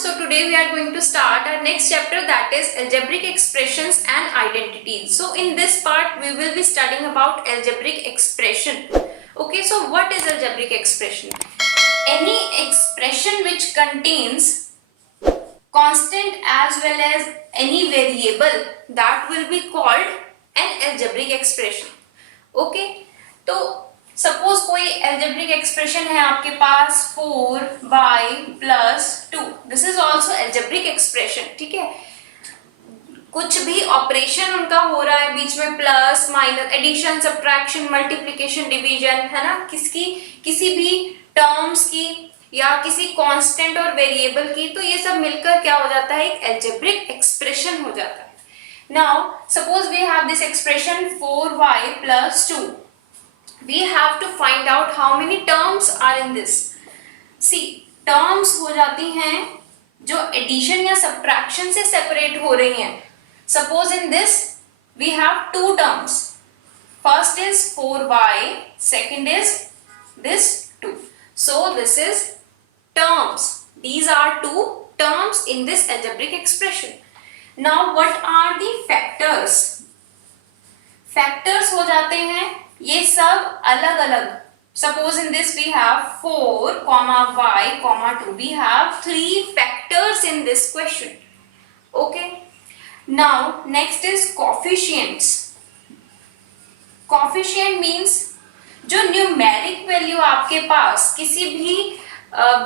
So today we are going to start our next chapter, that is algebraic expressions and identities. So in this part we will be studying about algebraic expression. Okay, so what is algebraic expression? Any expression which contains constant as well as any variable, that will be called an algebraic expression. Okay, तो suppose कोई algebraic expression है आपके पास 4y plus 2, this is also algebraic expression. ठीक है, कुछ भी operation उनका हो रहा है बीच में, plus minus, addition, subtraction, multiplication, division, है ना, किसी भी टर्म्स की या किसी कांस्टेंट और वेरिएबल की, तो ये सब मिलकर क्या हो जाता है, एक एल्जेब्रिक एक्सप्रेशन हो जाता है. Now suppose we have this expression 4y plus 2. We have to find out how many terms are in this. See, terms हो जाती हैं जो एडिशन या सब्ट्रैक्शन से सेपरेट हो रही हैं. Suppose in this we have two terms. First is 4y, second is this 2. So this is terms. These are two terms in this algebraic expression. Now what are the factors? Factors हो जाते हैं ये सब अलग अलग. Suppose in this we have 4, y, 2. We have 3 factors in this question. Okay. Now next is coefficients. Coefficient means जो numeric value आपके पास किसी भी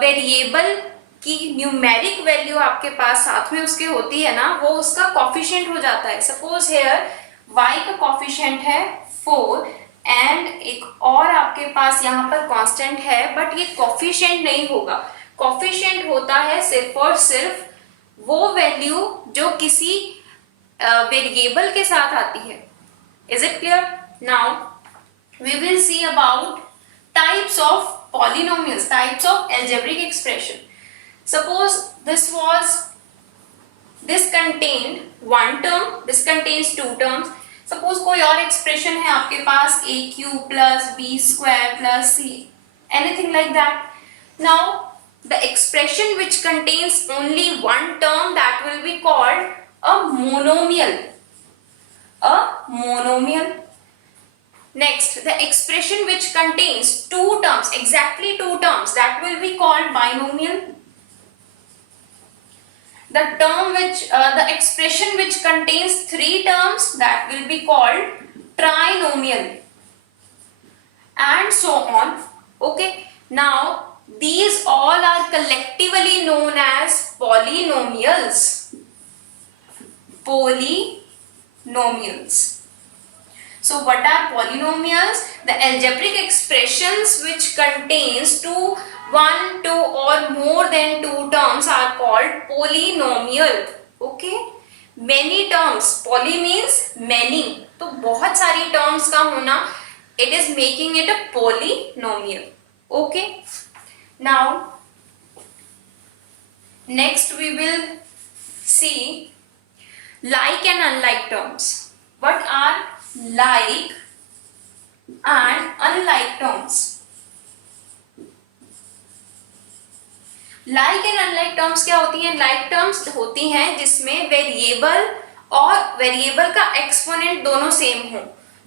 वेरिएबल की न्यूमेरिक वैल्यू आपके पास साथ में उसके होती है ना, वो उसका कोफिशिएंट हो जाता है. सपोज हेयर y का कोफिशिएंट है 4 एंड एक और आपके पास यहाँ पर कांस्टेंट है, बट ये कोफिशिएंट नहीं होगा. कोफिशिएंट होता है सिर्फ और सिर्फ वो वैल्यू जो किसी वेरिएबल के साथ आती है. Is it clear? Now we will see about types of polynomials, types of algebraic expression. Suppose this contained one term, this contains two terms. Suppose कोई और एक्सप्रेशन है आपके पास a³ plus b² plus c, anything like that. Now the expression which contains only one term, that will be called a monomial. Next, the expression which contains two terms, exactly two terms, that will be called binomial. The expression which contains three terms, that will be called trinomial, and so on. Okay, now these all are collectively known as polynomials. So what are polynomials? The algebraic expressions which contains one, two or more than two terms are called polynomial. Okay, many terms, poly means many, तो बहुत सारी terms का होना, it is making it a polynomial. Okay, now next we will see like and unlike terms. What are like and unlike terms? Like and unlike terms क्या होती हैं? Like terms होती हैं जिसमें वेरिएबल और वेरिएबल का एक्सपोनेंट दोनों same हो.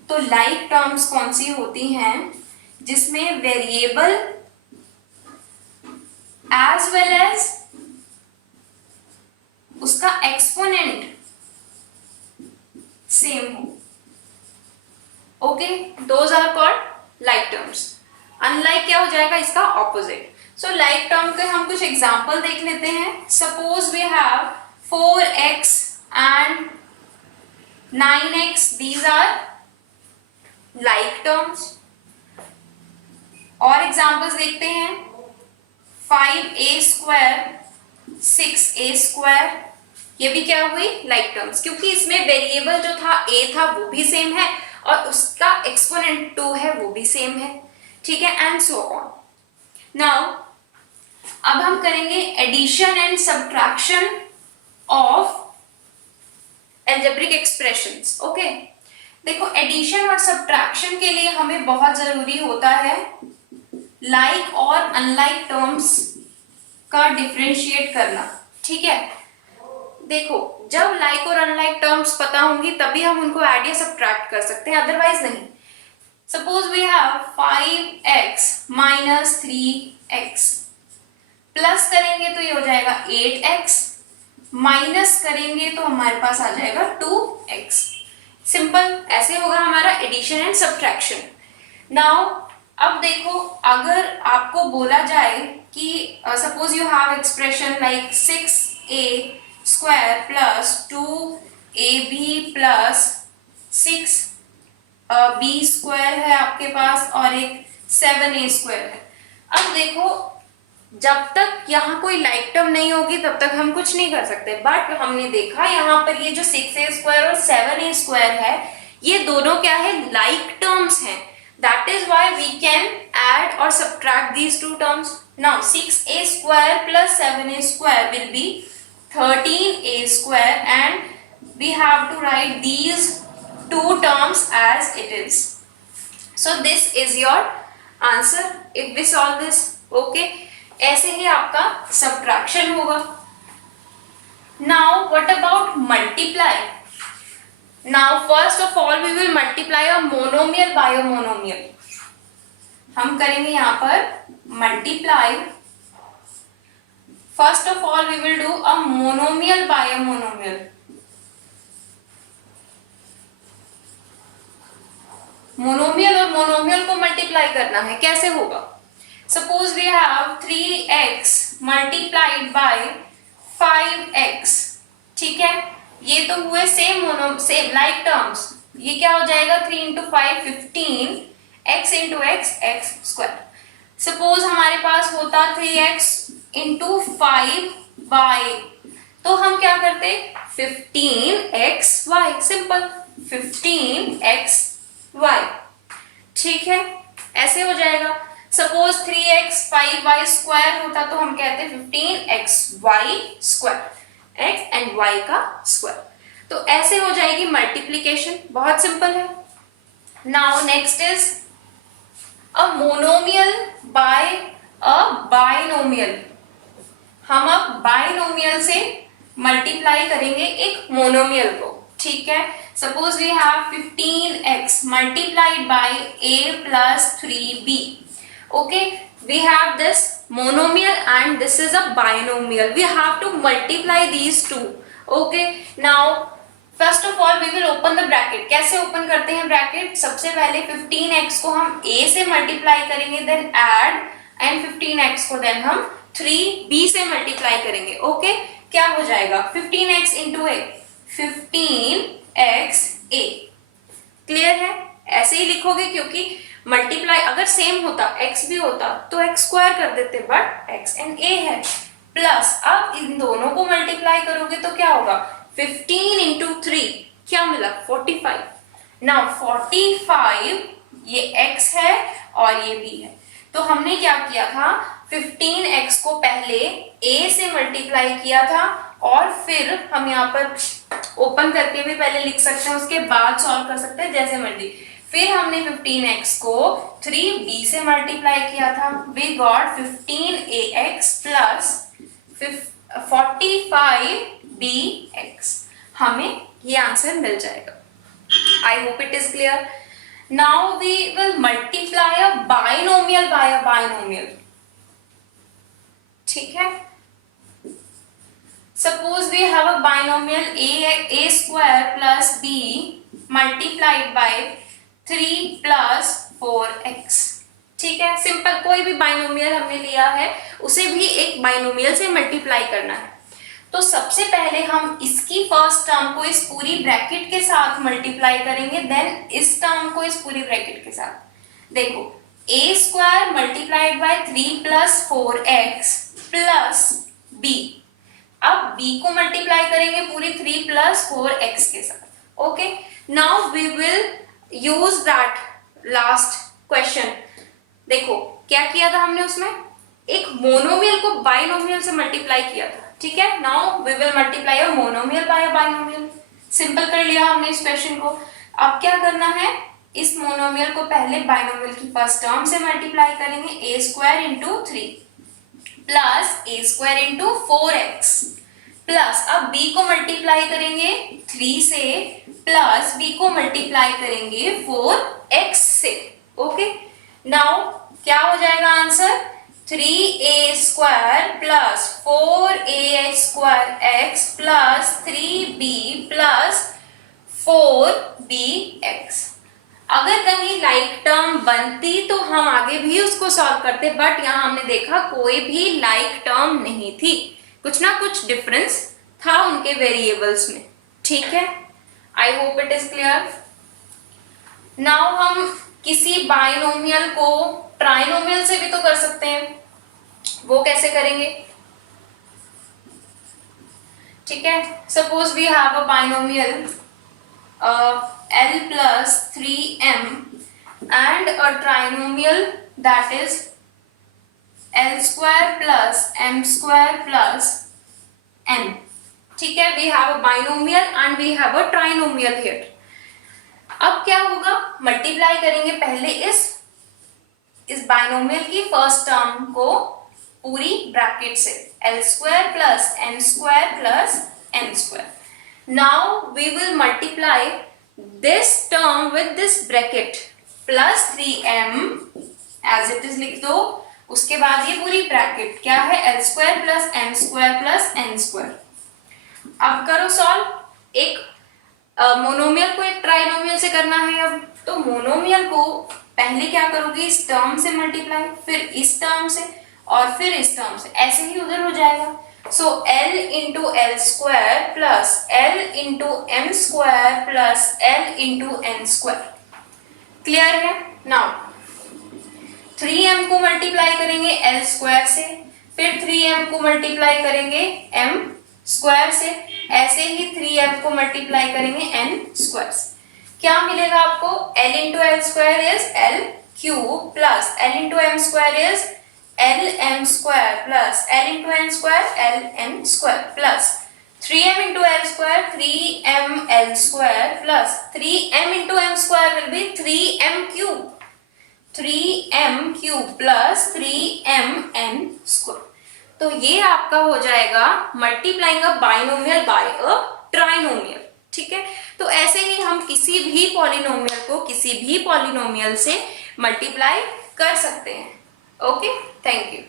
तो लाइक टर्म्स कौन सी होती हैं? जिसमें वेरिएबल एज वेल एज उसका एक्सपोनेंट सेम हो. Okay, those are called like terms. Unlike क्या हो जाएगा? इसका ऑपोजिट. सो लाइक टर्म के हम कुछ एग्जाम्पल देख लेते हैं. Suppose we have 4x and 9x, these are like terms. और एग्जाम्पल्स देखते हैं. 5a² 6a², ये भी क्या हुई? लाइक टर्म्स, क्योंकि इसमें वेरिएबल जो था a था वो भी सेम है और उसका एक्सपोनेंट 2 है वो भी सेम है. ठीक है, एंड सो ऑन. नाउ अब हम करेंगे addition and subtraction of algebraic expressions. Okay, देखो एडिशन और सब्ट्रैक्शन के लिए हमें बहुत जरूरी होता है लाइक और अनलाइक टर्म्स का डिफरेंशिएट करना. ठीक है, देखो जब लाइक और अनलाइक टर्म्स पता होंगी तभी हम उनको ऐड या सब्ट्रैक्ट कर सकते हैं, अदरवाइज नहीं। Suppose we have 5x minus 3x, plus करेंगे तो ये हो जाएगा 8x, माइनस करेंगे तो हमारे पास आ जाएगा 2x। सिंपल, ऐसे होगा हमारा एडिशन एंड सब्ट्रैक्शन। नाउ अब देखो, अगर आपको बोला जाए कि suppose you have expression like 6a square plus 2ab plus 6b square है आपके पास और एक 7a स्क्वायर है। अब देखो, जब तक यहाँ कोई लाइक टर्म नहीं होगी तब तक हम कुछ नहीं कर सकते, बट हमने देखा यहाँ पर ये जो 6a स्क्वायर और 7a स्क्वायर है, ये दोनों क्या है, लाइक टर्म्स हैं। That is why we can add और subtract these two terms. Now 6a square plus 7a square will be 13a square and we have to write these two terms as it is. So this is your answer if we solve this. Okay, ऐसे ही आपका subtraction होगा। Now what about multiply? Now first of all we will multiply a monomial by a monomial. हम करेंगे यहाँ पर multiply. First of all, we will do a monomial by a monomial. Monomial और monomial को multiply करना है, कैसे होगा? Suppose we have 3x multiplied by 5x, ठीक है, ये तो हुए सेम लाइक टर्म्स। ये क्या हो जाएगा, 3 into 5 15, x into x x square. Suppose हमारे पास होता 3x इंटू 5y, तो हम क्या करते, 15xy, सिंपल 15xy, ठीक है, ऐसे हो जाएगा। सपोज 3x 5y स्क्वायर होता तो हम कहते 15xy square, x and y का स्क्वायर। तो ऐसे हो जाएगी मल्टीप्लीकेशन, बहुत सिंपल है। Now next is a monomial by a binomial. हम अब बाइनोमियल से मल्टीप्लाई करेंगे एक मोनोमियल को, ठीक है। Suppose we have 15x multiplied by a plus 3b। Okay, we have this monomial and this is a binomial, we have to multiply these two. Okay, now first of all we will open the bracket. कैसे open करते हैं bracket, सबसे पहले 15x को हम a से multiply करेंगे, then add, and 15x को देन हम 3b से मल्टीप्लाई करेंगे। ओके, क्या हो जाएगा, 15x into a, 15xa। Clear है, ऐसे ही लिखोगे क्योंकि मल्टीप्लाई अगर सेम होता, x भी होता तो x स्क्वायर कर देते, बट x एंड a है। प्लस अब इन दोनों को मल्टीप्लाई करोगे तो क्या होगा, 15 इंटू 3 क्या मिला, 45। नाउ 45 ये x है और ये b है, तो हमने क्या किया था, 15x को पहले a से मल्टीप्लाई किया था और फिर हम यहाँ पर ओपन करके भी पहले लिख सकते हैं, उसके बाद सॉल्व कर सकते हैं जैसे मर्जी। फिर हमने 15x को 3b से मल्टीप्लाई किया था, we got 15ax plus 45bx, हमें ये आंसर मिल जाएगा। I hope it is clear. Now we will multiply a binomial by a binomial, ठीक है। Suppose we have a binomial a square plus b multiplied by 3 plus 4x, ठीक है, simple. कोई भी बाइनोमियल हमने लिया है उसे भी एक बाइनोमियल से मल्टीप्लाई करना है, तो सबसे पहले हम इसकी फर्स्ट टर्म को इस पूरी ब्रैकेट के साथ मल्टीप्लाई करेंगे, देन इस टर्म को इस पूरी ब्रैकेट के साथ। देखो, a square multiplied by 3 plus 4x plus b, अब b को मल्टीप्लाई करेंगे पूरी 3 प्लस 4x के साथ। Okay, now we will use that last question. देखो क्या किया था हमने, उसमें एक मोनोमियल को बाइनोमियल से मल्टीप्लाई किया था, ठीक है। Now we will multiply a monomial by a binomial. Simple कर लिया हमने इस क्वेश्चन को। अब क्या करना है, इस मोनोमियल को पहले बाइनोमियल की फर्स्ट टर्म से मल्टीप्लाई करेंगे, a square into 3 plus a square into 4x। Plus अब b को मल्टीप्लाई करेंगे 3 से, प्लस b को मल्टीप्लाई करेंगे 4x से। ओके, नाउ क्या हो जाएगा answer? 3a square plus 4a square x plus 3b plus 4bx। अगर कहीं लाइक टर्म बनती तो हम आगे भी उसको सॉल्व करते, बट यहाँ हमने देखा कोई भी लाइक टर्म नहीं थी, कुछ ना कुछ डिफरेंस था उनके वेरिएबल्स में। ठीक है, आई hope it is clear. Now हम किसी बाइनोमियल को ट्राइनोमियल से भी तो कर सकते हैं, वो कैसे करेंगे? ठीक है, suppose we have a binomial L plus 3m and a trinomial that is L square plus m square plus n. ठीक है, we have a binomial and we have a trinomial here. अब क्या होगा? मल्टीप्लाई करेंगे पहले इस binomial की first term को पूरी ब्रैकेट से, L square plus m square plus n square. Now we will multiply this term with this bracket plus 3m as it is, लिख दो। उसके बाद ये पूरी ब्रैकेट क्या है? L square plus m square plus n square। अब करो सॉल्व। एक मोनोमियल को एक ट्राइनोमियल से करना है। अब तो मोनोमियल को पहले क्या करोगे? इस टर्म से मल्टीप्लाई, फिर इस टर्म से और फिर इस टर्म से, ऐसे ही उधर हो जाएगा। So L into L square plus L into m square plus L into n square। Clear है? नाउ 3m को मल्टीप्लाई करेंगे L स्क्वायर से, फिर 3m को मल्टीप्लाई करेंगे m स्क्वायर से, ऐसे ही 3m को मल्टीप्लाई करेंगे n स्क्वायर से। क्या मिलेगा आपको? L into L square is L cube plus L into m square is Lm square plus L into n square Ln square plus 3m into L square 3mL square plus 3m into m square will be 3m cube, 3m cube plus 3mn square। तो ये आपका हो जाएगा multiplying a binomial by a trinomial. ठीक है, तो ऐसे ही हम किसी भी पॉलिनोमियल को किसी भी पॉलिनोमियल से मल्टीप्लाई कर सकते हैं। Okay, thank you.